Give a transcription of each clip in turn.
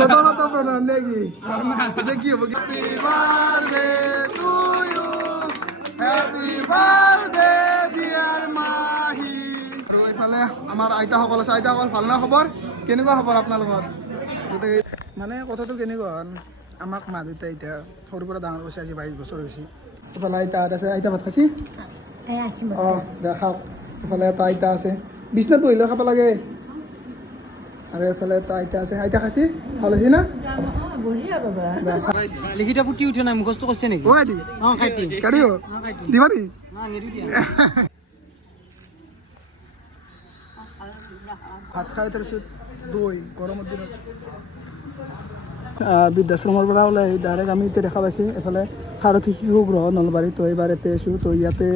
কত কত প্ৰণাম নাকি এটা কি হবে happy birthday to you happy birthday dear Mahi আৰু এইফালে আমাৰ আইতাসকল আছে আইতাসকল ভাল না খবৰ কেনেকুৱা খবৰ আপোনালোকৰ মানে কথাটো কেনেকুৱা আমাক মা দেউতা এতিয়া সৰুৰ পৰা ডাঙৰ কৰিছে আজি 22 বছৰ হৈছে এইফালে আইতা আছে আইতা ভাত খাইছি অঁ দেখাওক এইফালে এটা আইতা আছে বিছনাত বহিলে খাব লাগে আৰু এইফালে এটা আইতা আছে আইতা খাইছি ভাল হৈছে না লিখিত ফুটি উঠে নাই মুখস্থ কৰিছে নেকি দিবা নি ভাত খাই তাৰপিছত দৈ গৰমৰ দিনত বৃদ্ধাশ্ৰমৰ পৰা ওলাই ডাইৰেক্ট আমি এতিয়া দেখা পাইছোঁ এইফালে সাৰথী শিশু গৃহ নলবাৰী তো এইবাৰ ইয়াতে আছোঁ তো ইয়াতে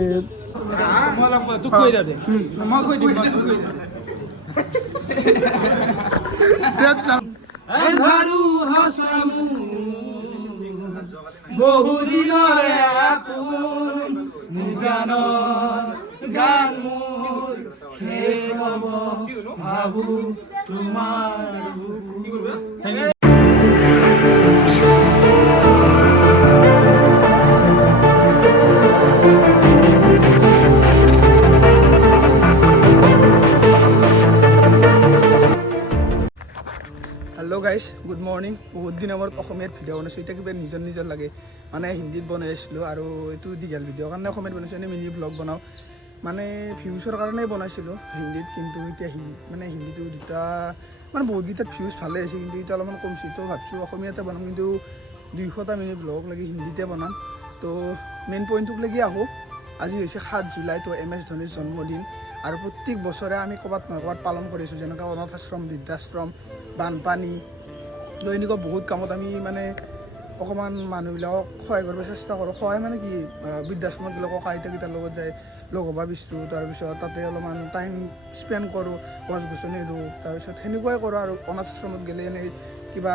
বহুদিনৰে আপোন নিজানৰ গান মোৰ শেষ হ'ব ভাবো তোমাৰ হেল্ল' গাইজ গুড মৰ্ণিং বহুত দিন আমাৰ অসমীয়াত ভিডিঅ' বনাইছোঁ এতিয়া কিবা নিজৰ নিজৰ লাগে মানে হিন্দীত বনাই আছিলোঁ আৰু এইটো দীঘল ভিডিঅ'ৰ কাৰণে অসমীয়াত বনাইছোঁ এনেই মিনি ব্লগ বনাওঁ মানে ভিউজৰ কাৰণেই বনাইছিলোঁ হিন্দীত কিন্তু এতিয়া মানে হিন্দীটো দুটা মানে বহুতকেইটাত ভিউজ ভালে হৈছে কিন্তু এতিয়া অলপমান কমছি তো ভাবছোঁ অসমীয়াতে বনাম কিন্তু 200টা মিনি ব্লগ লাগি হিন্দীতে বনাম তো মেইন পইণ্টটোক লাগি আহোঁ আজি হৈছে 7 জুলাই তো MS ধোনীৰ জন্মদিন আৰু প্ৰত্যেক বছৰে আমি ক'ৰবাত নহয় ক'ৰবাত পালন কৰিছোঁ যেনেকৈ অনাথ আশ্ৰম বৃদ্ধাশ্ৰম বানপানী তো এনেকুৱা বহুত কামত আমি মানে অকণমান মানুহবিলাকক সহায় কৰিব চেষ্টা কৰোঁ সহায় মানে কি বৃদ্ধাশ্ৰমত গ'লে ককা আইতাকেইটাৰ লগত যায় লগ হ'ব বিচাৰোঁ তাৰপিছত তাতে অলপমান টাইম স্পেণ্ড কৰোঁ গছ গছনি ৰুওঁ তাৰপিছত সেনেকুৱাই কৰোঁ আৰু অনাথ আশ্ৰমত গ'লে এনেই কিবা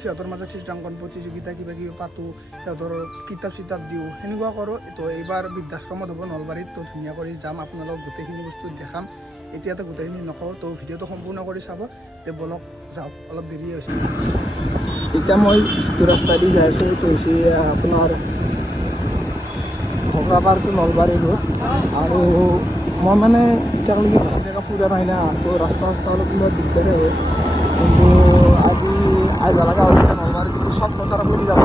সিহঁতৰ মাজত চিত্ৰাংকন প্ৰতিযোগিতা কিবা কিবি পাতোঁ সিহঁতৰ কিতাপ চিতাপ দিওঁ সেনেকুৱা কৰোঁ তো এইবাৰ বৃদ্ধাশ্ৰমত হ'ব নলবাৰীত তো ধুনীয়া কৰি যাম আপোনালোকক গোটেইখিনি বস্তু দেখাম এতিয়াতো গোটেইখিনি নকওঁ তো ভিডিঅ'টো সম্পূৰ্ণ কৰি চাব তে বলক যাওক অলপ দেৰি হৈছে এতিয়া মই যিটো ৰাস্তা দি যাই আছোঁ সেইটো হৈছে আপোনাৰ ভোগাপাৰ টু নলবাৰী ৰোড আৰু মই মানে এতিয়ালৈকে বেছি জেগা ফুৰা নাই না তো ৰাস্তা অলপ কিবা দিগদাৰে হয় কিন্তু আজি আহিব লগা হৈছে নলবাৰী কিন্তু চব বজাৰত বুলি যাব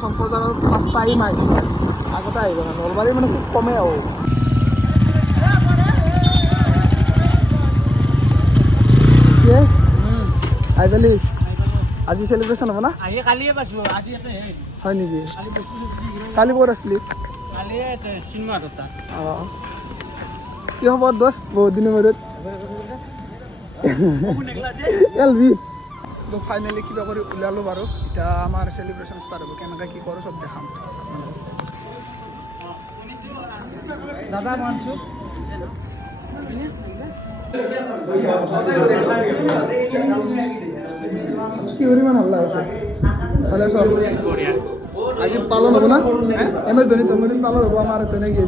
চব বজাৰত 5 টাইম আহিছোঁ আগতে আহিব না নলবাৰী মানে খুব কমেই আহোঁ আহিলি আজি চেলিব্ৰেশ্যন হ'ব না হয় নেকি কালি ক'ত আছিলি অঁ কি হ'ব দোষ বহুত দিনৰ মূৰত তো ফাইনেলি কিবা কৰি ওলালোঁ বাৰু এতিয়া আমাৰ চেলিব্ৰেশ্যন ষ্টাৰ্ট হ'ব কেনেকৈ কি কৰোঁ চব দেখাম দাদা মানছোঁ কি ইমান হাল্লা হৈছে ভালে চব আজি পালন হ'ব না MS ধোনী জন্মদিন পালন হ'ব আমাৰ তেনেকৈ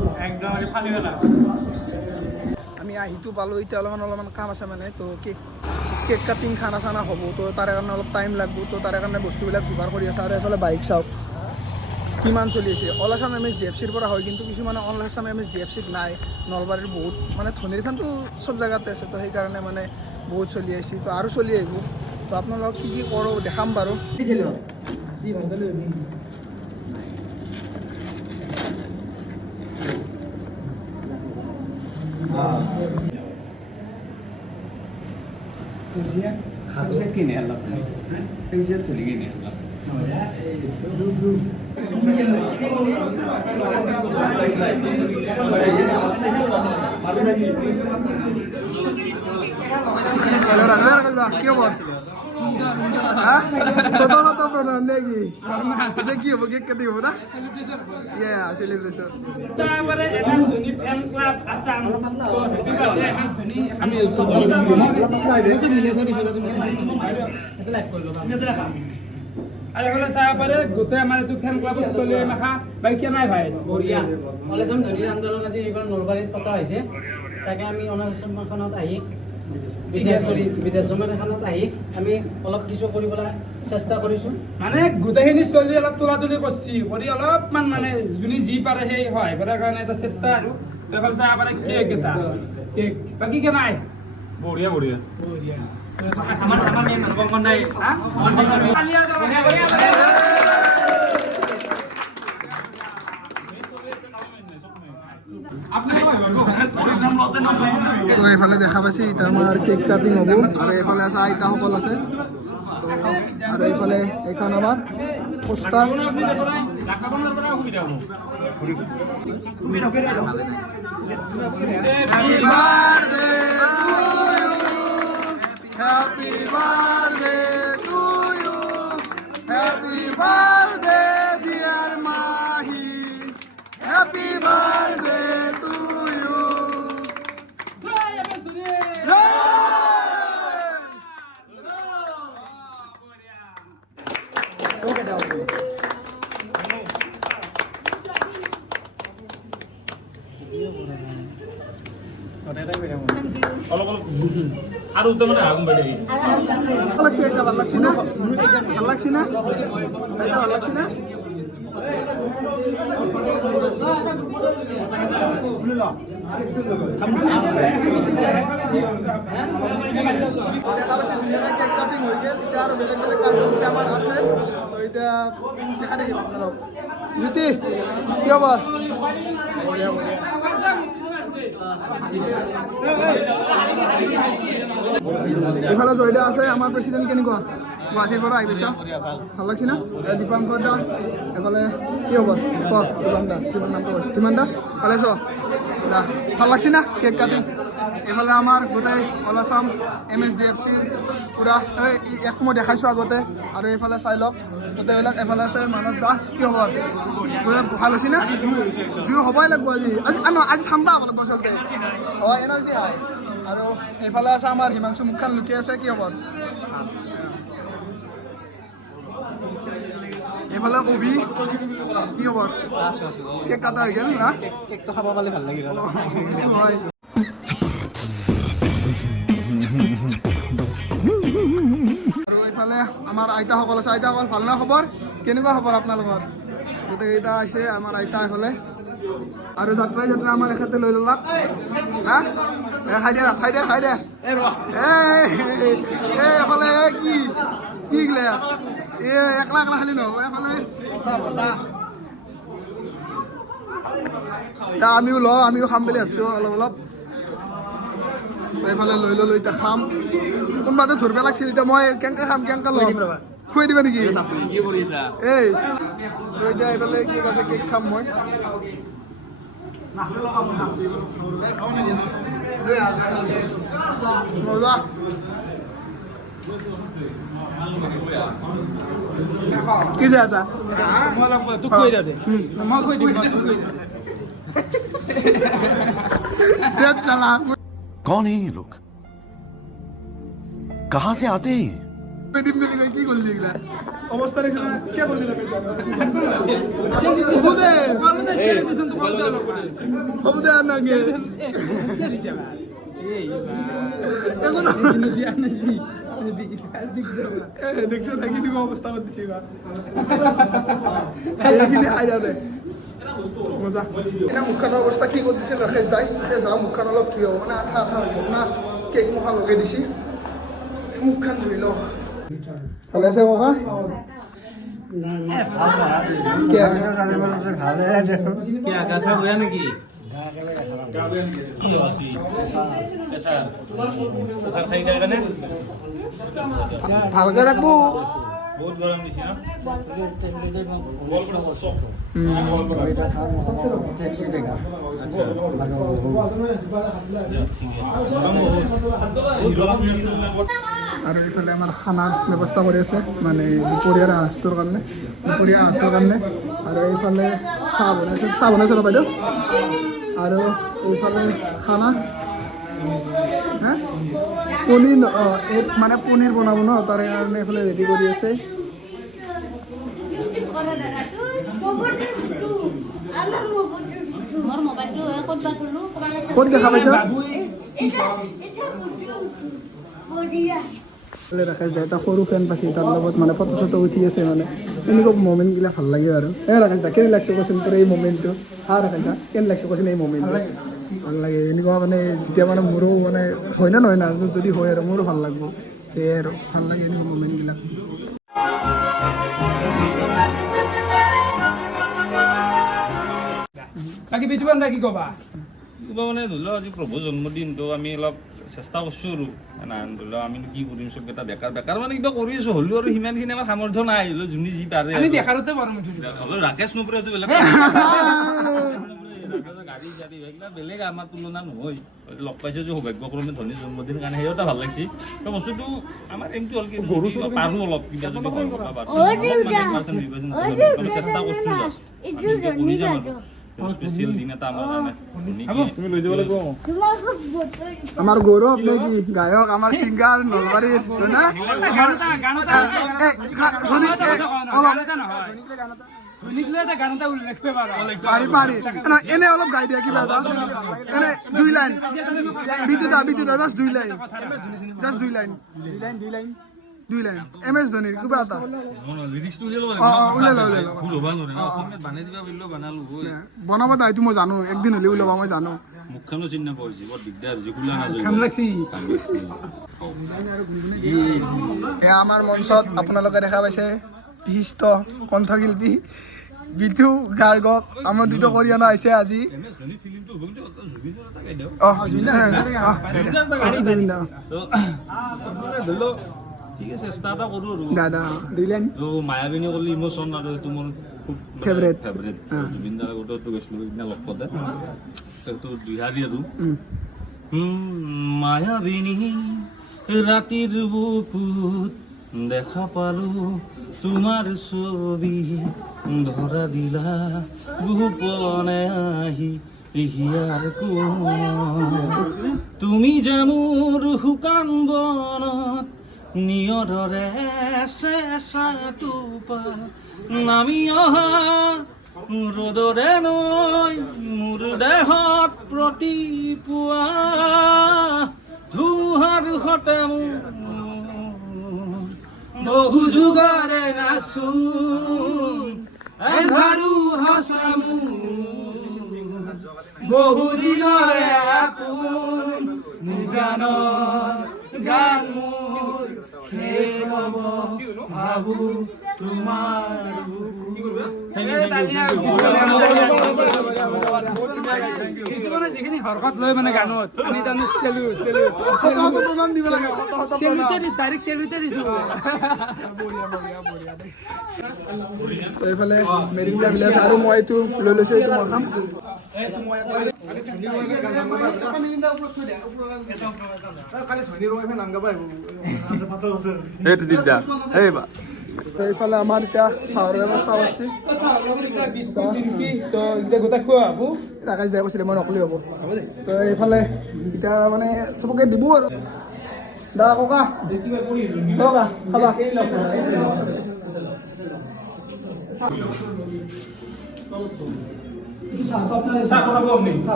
আমি আহিটো পালোঁ এতিয়া অলপমান কাম আছে মানে তো কেক কাটিং খানা চানা হ'ব তো তাৰে কাৰণে অলপ টাইম লাগিব তো তাৰে কাৰণে বস্তুবিলাক যোগাৰ কৰি আছে আৰু এইফালে বাইক চাওক কিমান চলি আছে অল আছাম MS DFCৰ পৰা হয় কিন্তু কিছুমানে অল আছাম MS DFCত নাই নলবাৰীৰ বহুত মানে ধোনীৰ খানটো চব জেগাতে আছে তো সেইকাৰণে মানে বহুত চলি আহিছে তো আৰু চলি আহিব তো আপোনালোকক কি কৰোঁ দেখাম বাৰু কি হ'ব কত কত প্রণাম নাকি এটা কি হবে কেক কাটি হবে না সেলিব্রেশন তারপরে MS Dhoni fan club Assam তো হ্যাপি বার্থডে এমএস ধোনি আমি এটা লাইভ করলো আরে হলো সাহাবারে গোতে আমার তো ফ্যান ক্লাব চলে মাখা ভাই কি নাই ভাই বড়িয়া অলেসম ধোনি আন্দোলন আছে এবার নলবাৰীত পতা হৈছে তাকে আমি অনাসম্মাখনত আহি বিদেশৰ এখনত আহি আমি অলপ কিছু কৰিবলৈ চেষ্টা কৰিছোঁ। মানে গোটেইখিনি ছোৱালী অলপ তোলা তুলি কৰিছি কৰি অলপমান মানে যোনে যি পাৰে সেই সহায় কৰাৰ কাৰণে এটা চেষ্টা আৰু তখন চাহ পাৰে কেক এটা কেক বাকী কে নাই বঢ়িয়া বঢ়িয়া বঢ়িয়া আমাৰ মেইন মানুহক নাই তো এইফালে দেখা পাইছি এতিয়া আমাৰ কেক কাটিং হ'ব আৰু এইফালে আছে আইতাসকল আছে আৰু এইফালে এইখন আমাৰ poster Happy birthday to you. Happy birthday, dear Mahi. Happy birthday to you. অলপ অলপ আৰু তো মানে আগুন বাইরে ভাল লাগছে এটা ভাল লাগছে না ভাল লাগছে না এটা ভাল লাগছে না দেখা পাচ্ছি ধুনীয়াকৈ কেক কাটিং হৈ গ'ল এতিয়া আৰু বেলেগ বেলেগ কাৰ্যসূচী আমাৰ আছে তো এতিয়া দেখা দেখিম আপোনালোক জ্যোতি কি খবৰ বঢ়িয়া বঢ়িয়া এইফালে জয়দা আছে আমাৰ প্ৰেচিডেণ্ট কেনেকুৱা গুৱাহাটীৰ পৰা আহিছ ভাল লাগছে না দীপাংকৰ দা এইফালে কি হ'ব দীপান দা কিমান নামটো কৈছে কিমান দা ভালে আছ দা ভাল লাগছে না কেক কাটিং এইফালে আমাৰ গোটেই অল আছাম MSDFC পূৰা এক মই দেখাইছোঁ আগতে আৰু এইফালে চাই লওক গোটেইবিলাক এইফালে আছে মানস দা কি হ'ব ভাল হৈছে না জুই হ'বই লাগিব আজি আজি ঠাণ্ডা অলপ আচলতে হয় এনাৰ্জি হয় আৰু এইফালে আছে আমাৰ হিমাংশু মুখখন লুকি আছে কি হ'ব এইফালে অভি কি হ'ব কেক কাটা হৈ গ'ল না কেকটো খাব পালে ভাল লাগিল সেইটো হয় আৰু এইফালে আমাৰ আইতাসকল আছে আইতাসকল ভাল না খবৰ কেনেকুৱা খবৰ আপোনালোকৰ গোটেইকেইটা আহিছে আমাৰ আইতা এইফালে আৰু যাত্ৰাই যাত্ৰা আমাৰ এখেতে লৈ ল'লাক হা খাই দে এইফালে কি গিলে একলা একলা খালি নহ'ব এইফালে তা আমিও খাম বুলি ভাবিছোঁ অলপ এইফালে লৈ ল'লোঁ এতিয়া খাম কোনোবাতে ধৰিব লাগিছিল এতিয়া মই কেনেকৈ খাম কেনেকৈ ল'ম খুৱাই দিবা নেকি এই তো এতিয়া এইফালে কেক আছে কেক খাম মই মজা কি যে আছা মই তোক কৈ দে মই কৈ দিম পেট চালা कौन है ये लोग कहां से आते हैं পেটিম গলি কি করলি এগুলা অবস্থা রেখে কে করলি না কবুদে আর না গে দেখছো নাকি দিব অবস্থা করতেছি বা মজা এটা মুখখানৰ অৱস্থা কি কৰি দিছিল ৰাকেশ দাই যা মুখখন অলপ ধুই হ'ব মানে আঠা আঠা হৈ যাব না কেক মখা লগাই দিছি মুখখন ধুই লওঁ ভালে আছে ককা ভালকে রাখবো বহুত গরম দিছে না আৰু এইফালে আমাৰ খানাৰ ব্যৱস্থা কৰি আছে মানে দুপৰীয়াৰ আহাৰটোৰ কাৰণে আৰু এইফালে চাহ বনাইছে বাইদেউ আৰু এইফালে খানা হা পনীৰ মানে পনীৰ বনাব ন তাৰে কাৰণে এইফালে ৰেডি কৰি আছে ক'ত দেখা পাইছ ৰাকেশ দা এটা সৰু ফেন পাইছে তাৰ লগত মানে ফটো চটো উঠি আছে মানে এনেকুৱা মমেণ্টবিলাক ভাল লাগে আৰু ৰাকেশ দা কেনে লাগছে কোৱাচোন তোৰ এই মমেণ্টটো ৰাকেশ দা কেনে লাগছে কোৱাচোন এই মমেণ্টটো ভাল লাগে এনেকুৱা মানে যেতিয়া মানে মোৰো মানে হয় না নহয় না যদি হয় আৰু মোৰো ভাল লাগিব সেয়াই আৰু ভাল লাগে এনেকুৱা মমেণ্টবিলাক বাকী বিতুপন দা কি ক'বা কিবা মানে ধৰি লওক আজি প্ৰভুৰ জন্মদিনটো আমি অলপ চেষ্টা কৰিছোঁ আৰু ধৰি লওক আমি কি কৰিম চবকেইটা বেকাৰ মানে কিবা কৰি আছোঁ হ'লেও আৰু সিমানখিনি আমাৰ সামৰ্থ্য নাই হ'লেও যোনে যি পাৰে আমি দেখাৰতে পাৰোঁ হ'লেও ৰাকেশ নপৰে এইটো বেলেগ গাড়ী চাড়ী এইবিলাক বেলেগ আমাৰ তুলনা নহয় লগ পাইছোঁ যে সৌভাগ্যক্ৰমে ধনী জন্মদিন কাৰণে সেইও এটা ভাল লাগিছে তো বস্তুটো আমাৰ এমটো হ'ল কি গৰু পাৰোঁ অলপ কিবা যদি চেষ্টা কৰিছোঁ জাষ্ট কৰি যাম আৰু স্পেচিয়েল দিন এটা আমাৰ কাৰণে তুমি লৈ যাব লাগিব আমাৰ গৌৰৱ নেকি গায়ক আমাৰ ছিংগাৰ নলবাৰীত না পাৰি এনে অলপ গাই দিয়া কিবা এটা এনে 2 লাইন বিটু দা জাষ্ট 2 লাইন MS ধোনিৰ কিবা এটা বনাব দা এইটো মই জানো একদিন হ'লে ওলাবা মই জানো মুখখনো চিনি নাপাওঁ বৰ দিগদাৰ যিকোলা কাম লাগছি এয়া আমাৰ মঞ্চত আপোনালোকে দেখা পাইছে বিশিষ্ট কণ্ঠশিল্পী বিটু গাৰ্গক আমন্ত্ৰিত কৰি অনা হৈছে আজি ঠিক আছে চেষ্টা এটা কৰোঁ আৰু দাদা দিলেন মায়াবিনী কৰিলে ইমোচন আৰু এইটো মোৰ খুব ফেভৰেট জুবিন দাৰ আগতেতো গৈছিলোঁ সেইদিনা লগ পাতে সেইটো বিহাৰী আৰু মায়াবিনী ৰাতিৰ বুকুত দেখা পালো তোমাৰ ছবি ধৰা দিলা গোপনে আহি হিয়াৰ তুমি যে মোৰ শুকান বনত নিয়ৰৰে চেঁচা টোপা নামি অহা ৰ'দৰে নৈ মোৰ দেহত প্ৰতিপুৱা ধুহাৰ সতে মোৰ বহু যুগৰে নাচো এন্ধাৰো হাছা বহু দিনৰে আপোন নিজানৰ গান মোৰ শেষ হ'ব ভাবো তোমাৰ যিখিনি হৰকত লৈ মানে গানত আমি তাৰমানে এইফালে মেৰিন্দা ভিলেজ আৰু মই এইটো লৈ লৈছোঁ এইটো মই খাম এইফালে আমাৰ এতিয়া চাহৰ ব্যৱস্থা কৰিছে ৰাকেশ দাই কৈছিলে মই নকলি হ'ব তো এইফালে এতিয়া মানে চবকে দিব আৰু দা ককা খাবা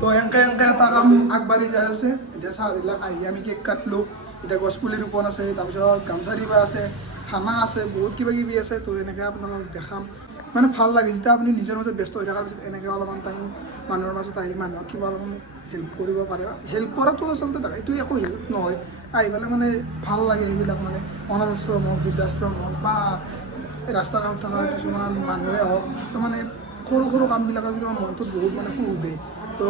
তো এনেকৈ এটা কাম আগবাঢ়ি যাই আছে এতিয়া চাহবিলাক আহি আমি কেক কাটলোঁ এতিয়া গছপুলি ৰোপণ আছে তাৰপিছত গামোচা দিবা আছে খানা আছে বহুত কিবা কিবি আছে তো এনেকৈ আপোনালোকক দেখাম মানে ভাল লাগে যেতিয়া আপুনি নিজৰ মাজত ব্যস্ত হৈ থকাৰ পিছত এনেকৈ অলপমান টাইম মানুহৰ মাজত আহি মানুহক কিবা অলপমান হেল্প কৰিব পাৰে হেল্প কৰাটো আচলতে এইটো একো হেল্প নহয় আহি পেলাই মানে ভাল লাগে এইবিলাক মানে অনাথ আশ্ৰম হওক বৃদ্ধাশ্ৰম হওক বা ৰাস্তা কাষত থকা কিছুমান মানুহে হওক তো মানে সৰু সৰু কামবিলাকৰ কিন্তু মনটোত বহুত মানে সুখ দিয়ে তো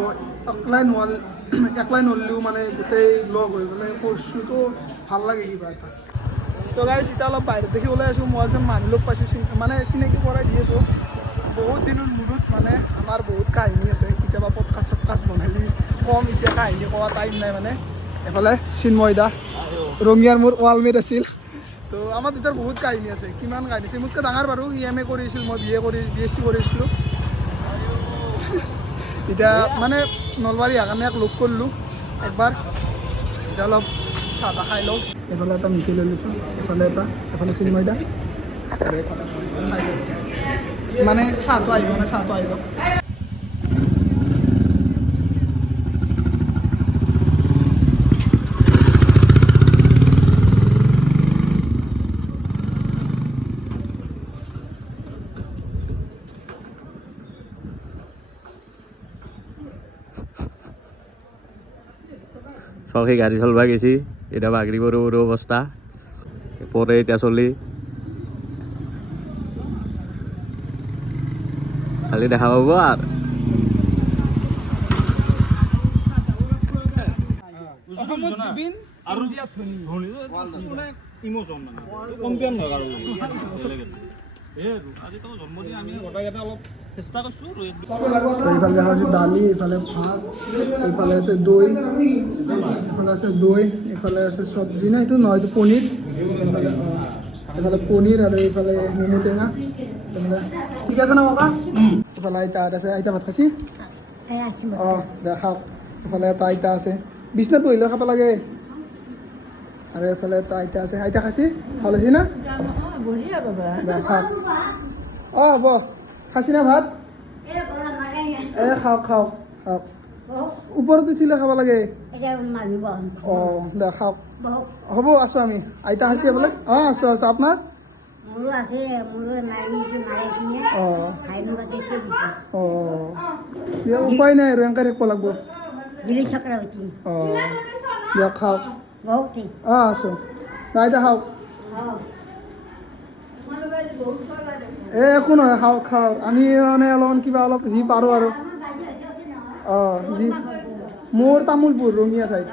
একলাই নললেও মানে গোটেই লগ হৈ পেলাই কৰিছোঁ তো ভাল লাগে কিবা এটা তো গাইছ এতিয়া অলপ বাহিৰত দেখি ওলাই আছোঁ মই এজন মানুহ লগ পাইছোঁ মানে চিনাকি কৰাই দি আছোঁ বহুত দিনৰ মূৰত মানে আমাৰ বহুত কাহিনী আছে কেতিয়াবা পডকাষ্ট বনালি কম এতিয়া কাহিনী কোৱা টাইম নাই মানে এফালে চিন্ময় দা ৰঙিয়াৰ মোৰ ৱালমেট আছিল তো আমাৰ দুটাৰ বহুত কাহিনী আছে কিমান কাহিনী আছে মোতকৈ ডাঙৰ বাৰু EMA কৰিছিল মই BSc কৰিছিলোঁ এতিয়া মানে নলবাৰী কাৰণে এক লগ কৰিলোঁ একবাৰ এতিয়া অলপ চাহ তাহ খাই লওঁ এফালে এটা মিঠি লৈ লৈছোঁ এফালে চিন্ময় দা আৰু এফালে খাই লওঁ মানে চাহটো আহিব চখে গাড়ী চলবা গেছি এতিয়া বাগৰি পৰো পৰো অৱস্থা পৰে এতিয়া চলি খালি দেখা পাব আৰু অসমত জুবিন আৰু ইণ্ডিয়াত ধনী মানে ইমোচন মানে কম্পেয়াৰ নহয় আৰু আজি তো জন্মদিন আমি গোটেইকেইটা অলপ চেষ্টা কৰিছোঁ আৰু এইফালে দেখা আছে দালি এইফালে ভাত এইফালে আছে দৈ এইফালে আছে দৈ এইফালে আছে চব্জি না এইটো নহয় এইটো পনীৰ এইফালে পনীৰ আৰু এইফালে নেমু টেঙা ঠিক আছে না ককা এইফালে আইতা আছে আইতা ভাত খাইছি অঁ দে খাওক এইফালে এটা আইতা আছে বিচনাত বহিলেও খাব লাগে আৰু এইফালে এটা আইতা আছে আইতা খাইছি ভাল হৈছে না দে খাওক অঁ হ'ব খাইছি না ভাত খাওক খাওক খাওক ওপৰত উঠিলে খাব লাগে অঁ দে খাওক হ'ব আছোঁ আমি আইতা খাইছি বোলে অঁ আছোঁ আছোঁ আপোনাৰ অঁ অঁ উপায় নাই আৰু এনেকৈ থাকিব লাগিব অঁ দিয়ক খাওক অঁ আছোঁ আইতা খাওক একো নহয় খাওক খাওক আমি মানে অলপমান কিবা অলপ যি পাৰোঁ আৰু অঁ যি মোৰ তামোলপুৰ ৰঙিয়া চাইড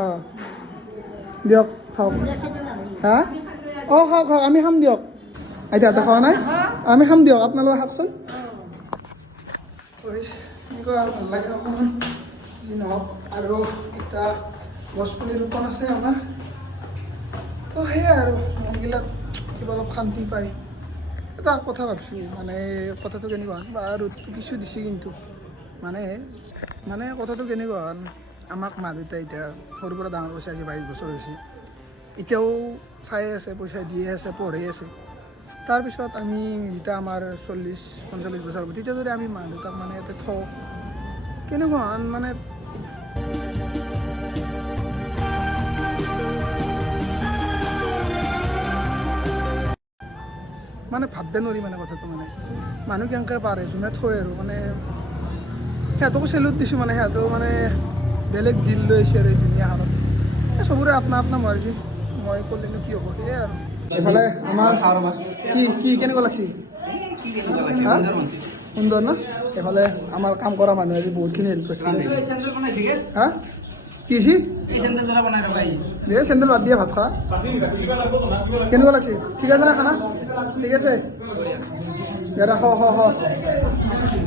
অঁ দিয়ক খাওক হা অঁ খাওক খাওক আমি খাম দিয়ক আইতা খোৱা নাই আমি খাম দিয়ক আপোনালোকে খাওকচোন এনেকুৱা ভাল লাগে অকণমান যি নহওক আৰু এতিয়া গছপুলি ৰোপণ আছে আমাৰ তো সেয়াই আৰু মনগিলাক কিবা অলপ শান্তি পায় এটা কথা ভাবছোঁ মানে কথাটো কেনেকুৱা বা ৰ'দটো কিছু দিছে কিন্তু মানে কথাটো কেনেকুৱা আমাক মা দেউতাই এতিয়া সৰুৰ পৰা ডাঙৰ কৰিছে আজি 22 বছৰ হৈছে এতিয়াও চাই আছে পইচা দিয়ে আছে পঢ়ি আছে তাৰপিছত আমি যেতিয়া আমাৰ 40-45 বছৰ হ'ব তেতিয়া যদি আমি মা দেউতাক মানে ইয়াতে থওঁ কেনেকুৱা মানে মানে ভাববে নোৱাৰি মানে কথাটো মানে মানুহ কেনেকৈ পাৰে যোনে থয় আৰু মানে সিহঁতকো চেলুট দিছোঁ মানে সিহঁতেও মানে বেলেগ দিল লৈ আহিছে আৰু এই দুনীয়াখনত চবৰে আপনা আপনা মাৰিছে মই ক'লেনো কি হ'ব সেয়াই আৰু এইফালে আমাৰ কি কেনেকুৱা লাগছে সুন্দৰ ন এইফালে আমাৰ কাম কৰা মানুহে আজি বহুতখিনি হেল্প কৰিছে হা কি হৈছে চেণ্ডেল বাদ দিয়ে ভাত খোৱা কেনেকুৱা লাগছে ঠিক আছে না খানা ঠিক আছে এটা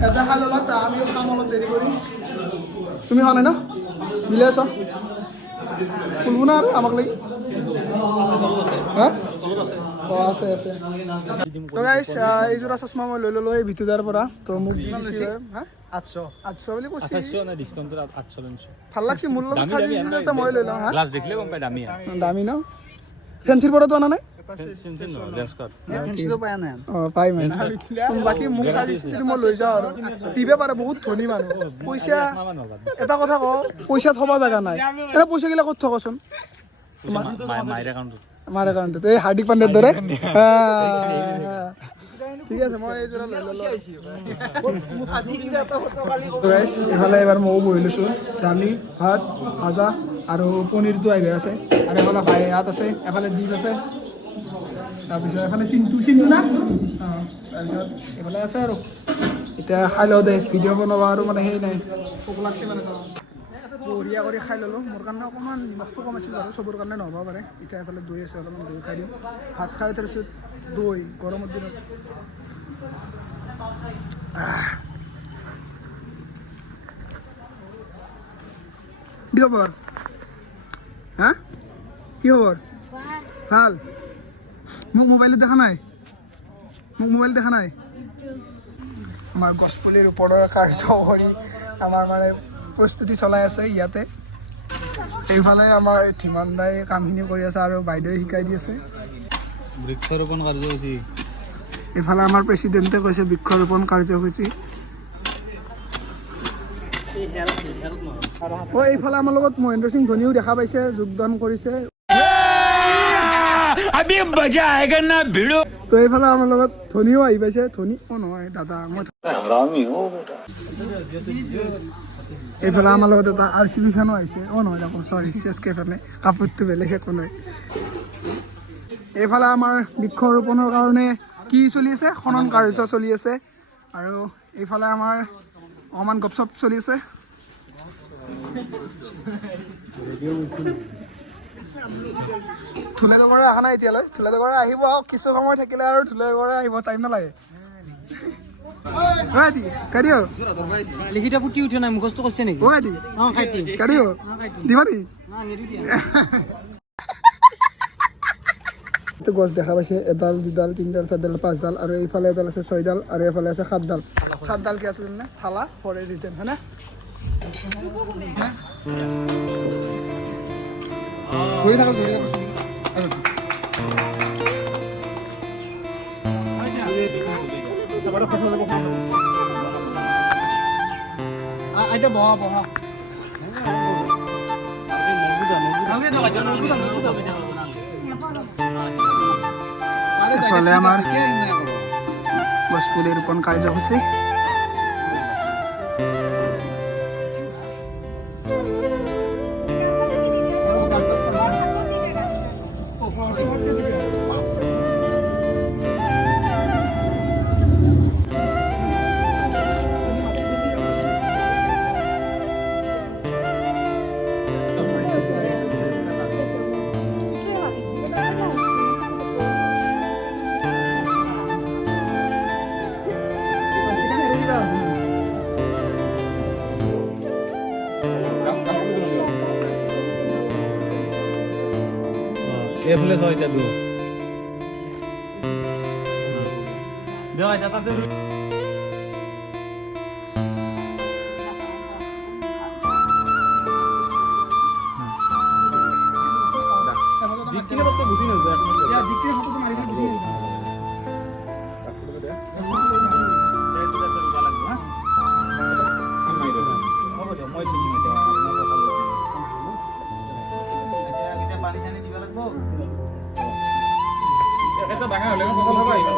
এটা খাই ল'লা আমিও খাম অলপ দেৰি কৰি তুমি খোৱা নাই ন মিলে আছ খুলব না আৰু আমাক লাগি হা অঁ আছে আছে তো গাইছ এইযোৰা চশমা মই লৈ ল'লোঁ এই ভিতুদাৰ পৰা তো মোক দি দিছে হা 800 বুলি কৈছে ভাল লাগছে মোৰ লগত চাই দিছিলে তো মই লৈ লওঁ হা দামী ন ফেঞ্চিৰ পৰাতো অনা নাই পাই মানে বাকী মোক চাই দিছিলে মই লৈ যাওঁ আৰু দিবে পাৰে বহুত ধনী মানুহ পইচা এটা কথা কওঁ পইচা থবা জেগা নাই এনে পইচাগিলা ক'ত থকচোন মাৰ একাউণ্টত এই হাৰ্দিক পাণ্ডেৰ দৰে ঠিক আছে মই এইযোৰা লৈ ল'লোঁ এইফালে এবাৰ ময়ো বহি লৈছোঁ দালি ভাত ভাজা আৰু পনীৰটো আহি আছে আৰু এইফালে ভাই হাত আছে এফালে ডিম আছে তাৰপিছত এফালে চিন্তু না অঁ তাৰপিছত এইফালে আছে আৰু এতিয়া খাই লওঁ দে ভিডিঅ' বনাব আৰু মানে সেই নাই ভোক লাগছে মানে বঢ়িয়া কৰি খাই ল'লোঁ মোৰ কাৰণে অকণমান নিমখটো কম আছিল বাৰু চবৰ কাৰণে নহ'ব পাৰে এতিয়া এইফালে দৈ আছে অলপমান দৈ খাই দিম ভাত খাই তাৰপিছত দৈ গৰমৰ দিনত কি খবৰ হা কি খবৰ ভাল মোক মোবাইলত দেখা নাই আমাৰ গছপুলিৰ ওপৰৰ কাৰ্য কৰি আমাৰ মানে প্ৰস্তুতি চলাই আছে ইয়াতে এইফালে আমাৰ ধীমান দাই কামখিনি কৰি আছে আৰু বাইদেৱে শিকাই দি আছে বৃক্ষৰোপণ কাৰ্যসূচী এইফালে আমাৰ প্ৰেচিডেণ্টে কৈছে বৃক্ষৰোপণ কাৰ্যসূচী এইফালে আমাৰ লগত মহেন্দ্ৰ সিং ধোনীও দেখা পাইছে যোগদান কৰিছে তো এইফালে আমাৰ লগত ধোনীও আহি পাইছে ধোনী নহয় দাদা মই এইফালে আমাৰ লগত এটা RCB ফেনো আহিছে নহয় দেখোন চৰি CSK ফেনে কাপোৰটো বেলেগ একো নহয় এইফালে আমাৰ বৃক্ষৰোপণৰ কাৰণে কি চলি আছে খনন কাৰ্য চলি আছে আৰু এইফালে আমাৰ অকণমান গপচপ চলি আছে ধুলেগড়ে অহা নাই এতিয়ালৈ ধুলেগড়ে আহিব কিছু সময় থাকিলে আৰু ধুলেগড়ে আহিব টাইম নালাগে কাৰিও লিখিত ফুটি উঠে নাই মুখস্থ কৰিছে নেকি ওগাদি অঁ খাইটি কাৰিও দিবা নি গছ দেখা পাইছে এডাল দুডাল তিনিডাল চাৰিডাল পাঁচডাল আৰু এইফালে এডাল আছে 6ডাল আৰু এইফালে আছে 7ডাল কি আছে জানে থালা ফৰ এ ৰিজন হয়নে ধৰি থাকক আইটা বহা এফালে আমাৰ গছপুলি ৰোপণ কাৰ্যসূচী এইফালে চাওঁ এতিয়া দূৰ দেৱা এতিয়া তাতে বুজি পানী চানী দিব লাগিব এটা ডাঙৰ হ'লে কথা ভাবা ইমান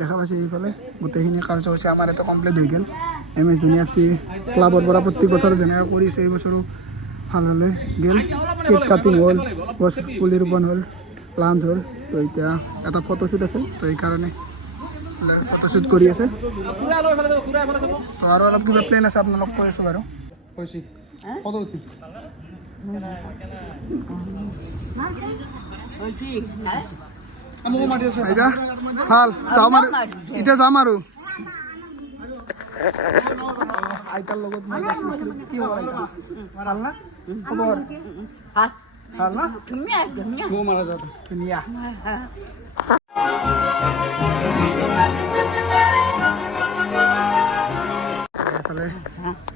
দেখা পাইছে এইফালে গোটেইখিনি কাৰ্যসূচী আমাৰ এটা কমপ্লিট হৈ গ'ল MS ধোনী FC ক্লাবৰ পৰা প্ৰত্যেক বছৰ যেনেকৈ কৰিছে এই বছৰো ভাল হ'লে গ'ল কেক কাটিং হ'ল গছ পুলি ৰোপণ হ'ল লাঞ্চ হ'ল তো এতিয়া এটা ফটোশ্বুট আছে তো এইকাৰণে ফটোশ্বুট কৰি আছে তো আৰু অলপ কিবা প্লেন আছে আপোনালোক কৈ আছোঁ বাৰু কৈছে ফটো উঠি ভাল যাম আৰু এতিয়া যাম আৰু আইতাৰ লগত মই কি হ'ল আইতা ভাল না খবৰ ভাল না মোৰ মাৰা যাব ধুনীয়া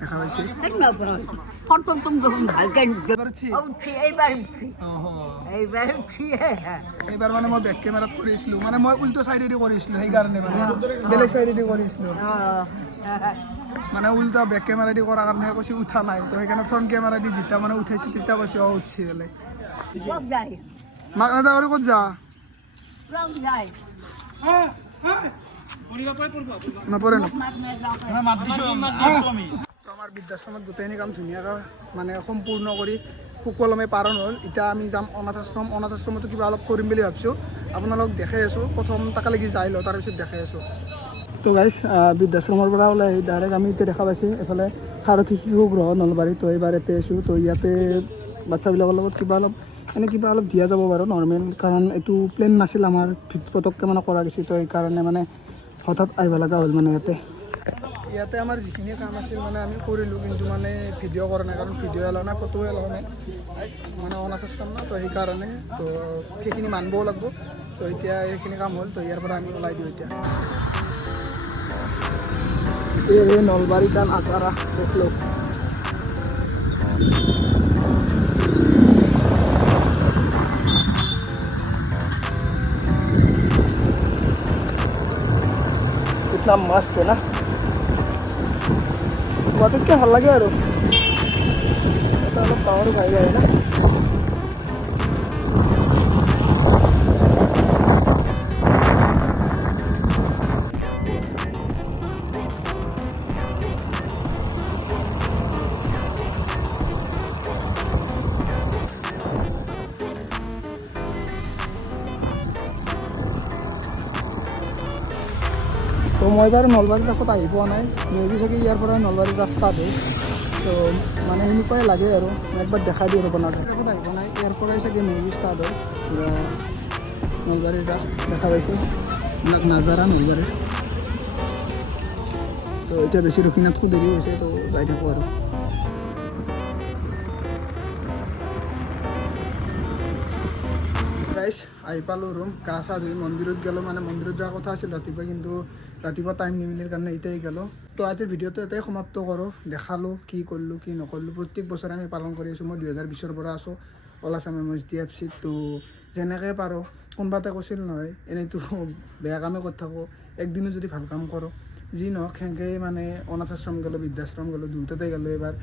দেখা পাইছে এইবাৰ মানে মই বেক কেমেৰাত কৰিছিলোঁ মানে মই উল্টো চাইডেদি কৰিছিলোঁ সেইকাৰণে মানে বেলেগ চাইডেদি কৰিছিলোঁ মানে উল্টা বেক কেমেৰাদি কৰাৰ কাৰণে কৈছে উঠা নাই তো সেইকাৰণে ফ্ৰণ্ট কেমেৰাদি যেতিয়া মানে উঠাইছোঁ তেতিয়া কৈছে উঠছি বোলে মাক দাদা কৰি ক'ত যা নপৰে ন আমাৰ বৃদ্ধাশ্ৰমত গোটেইখিনি কাম ধুনীয়াকৈ মানে সম্পূৰ্ণ কৰি সুকলমে পালন হ'ল এতিয়া আমি যাম অনাথাশ্ৰমতো কিবা অলপ কৰিম বুলি ভাবিছোঁ আপোনালোক দেখাই আছোঁ প্ৰথম তাকালৈকে যাই লওঁ তাৰপিছত দেখাই আছোঁ তো গাইজ বৃদ্ধাশ্ৰমৰ পৰা ওলাই আহি ডাইৰেক্ট আমি এতিয়া দেখা পাইছোঁ এইফালে সাৰথী শিশু গৃহ নলবাৰী তো এইবাৰ ইয়াতে আছোঁ তো ইয়াতে বাচ্ছাবিলাকৰ লগত কিবা অলপ দিয়া যাব বাৰু নৰ্মেল কাৰণ এইটো প্লেন নাছিল আমাৰ পটককৈ মানে কৰা গৈছে তো সেইকাৰণে মানে হঠাৎ আহিব লগা হ'ল মানে ইয়াতে আমাৰ যিখিনি কাম আছিল মানে আমি কৰিলোঁ কিন্তু মানে ভিডিঅ' কৰা নাই কাৰণ ভিডিঅ' এলাও নাই ফটো এলাও নাই মানে অনাথ আশ্ৰম না তো সেইকাৰণে তো সেইখিনি মানিবও লাগিব তো এতিয়া এইখিনি কাম হ'ল, তো ইয়াৰ পৰা আমি ওলাই দিওঁ এতিয়া। এই নলবাৰী কান আজাৰা দেখলো। कितना मस्त है ना, গুৱাহাটীতকৈ ভাল লাগে আৰু এটা অলপ ডাঙৰ ভাই যায় না। তো মই বাৰু নলবাৰীৰ কাষত আহি পোৱা নাই, মেবি চাগে ইয়াৰ পৰা নলবাৰীৰ ৰাস্তা হয়। তো মানে সেনেকুৱাই লাগে আৰু মই একবাৰ দেখাই দিওঁ ৰ'ব। কাষত আহি পোৱা নাই, ইয়াৰ পৰাই চাগে মেবি ষ্টাৰ্ট হয়। নলবাৰীৰ ৰাস দেখা পাইছোঁ, নাজাৰা নলবাৰীৰ। তো এতিয়া বেছি ৰখি নাথাকোঁ, দেৰি হৈছে, তো যাই থাকোঁ আৰু। গাইছ আহি পালোঁ ৰুম, গা চা ধুই মন্দিৰত গ'লোঁ। মানে মন্দিৰত যোৱাৰ কথা আছিল ৰাতিপুৱা, কিন্তু ৰাতিপুৱা টাইম নিমিলিৰ কাৰণে এতিয়াই গ'লোঁ। তো আজিৰ ভিডিঅ'টো এটাই সমাপ্ত কৰোঁ, দেখালোঁ কি কৰিলোঁ কি নকৰিলোঁ। প্ৰত্যেক বছৰে আমি পালন কৰি আছোঁ। মই 2020ৰ পৰা আছোঁ অলাচাম MSDFCত। তো যেনেকৈ পাৰোঁ, কোনোবা এটা কৈছিল নহয়, এনেইতো বেয়া কামেই কৰি থাকোঁ, একদিনো যদি ভাল কাম কৰোঁ। যি নহওক সেনেকৈয়ে মানে অনাথ আশ্ৰম গ'লোঁ, বৃদ্ধাশ্ৰম গ'লোঁ, দুয়োটাতে গ'লোঁ এবাৰ।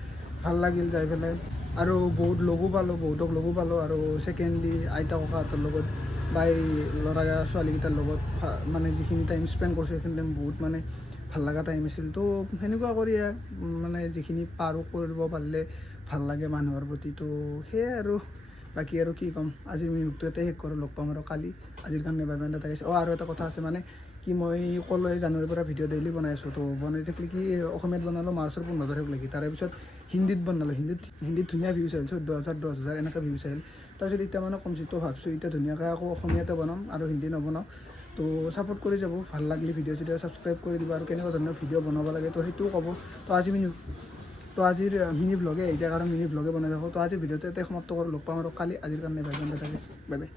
ভাল লাগিল যাই পেলাই, আৰু বহুত লগো পালোঁ, বহুতক লগো পালোঁ। আৰু ছেকেণ্ডলি আইতা ককাহঁতৰ লগত বা এই ল'ৰা ছোৱালীকেইটাৰ লগত মানে যিখিনি টাইম স্পেণ্ড কৰিছোঁ, সেইখিনি টাইম বহুত মানে ভাল লগা টাইম আছিল। তো সেনেকুৱা কৰি মানে যিখিনি পাৰোঁ কৰিব পাৰিলে ভাল লাগে মানুহৰ প্ৰতি। তো সেয়াই আৰু বাকী আৰু কি ক'ম, আজিৰ মিনিটটো এটাই শেষ কৰোঁ। লগ পাম আৰু কালি। আজিৰ কাৰণে বাই বাই, এটা আহিছে। আৰু এটা কথা আছে মানে কি, মই ক'লোৱে জানুৱাৰীৰ পৰা ভিডিঅ' ডেইলি বনাই আছোঁ। তো বনাই থাকিলে কি, অসমীয়াত বনালোঁ মাৰ্চৰ 15 তাৰিখ লাগি, তাৰে পিছত হিন্দীত বনালোঁ। হিন্দীত ধুনীয়া ভিউজ আহিল, 14,000 10,000 এনেকৈ ভিউজ আহিল। তাৰপিছত এতিয়া মানে কমছি, তো ভাবছোঁ এতিয়া ধুনীয়াকৈ আকৌ অসমীয়াতে বনাম আৰু হিন্দী নবনাওঁ। তো ছাপোৰ্ট কৰি যাব, ভাল লাগিলে ভিডিঅ' চিডিঅ' ছাবস্ক্ৰাইব কৰি দিব, আৰু কেনেকুৱা ধৰণৰ ভিডিঅ' বনাব লাগে তো সেইটোও ক'ব। তো আজিৰ মিনি ব্লগে আহিছে, কাৰণ মিনি ব্লগে বনাই থাকোঁ। তো আজিৰ ভিডিঅ'টো এটাই সমাপ্ত কৰোঁ, লগ পাম আৰু কালি। আজিৰ কাৰণে বাই বাই, বাই বাই।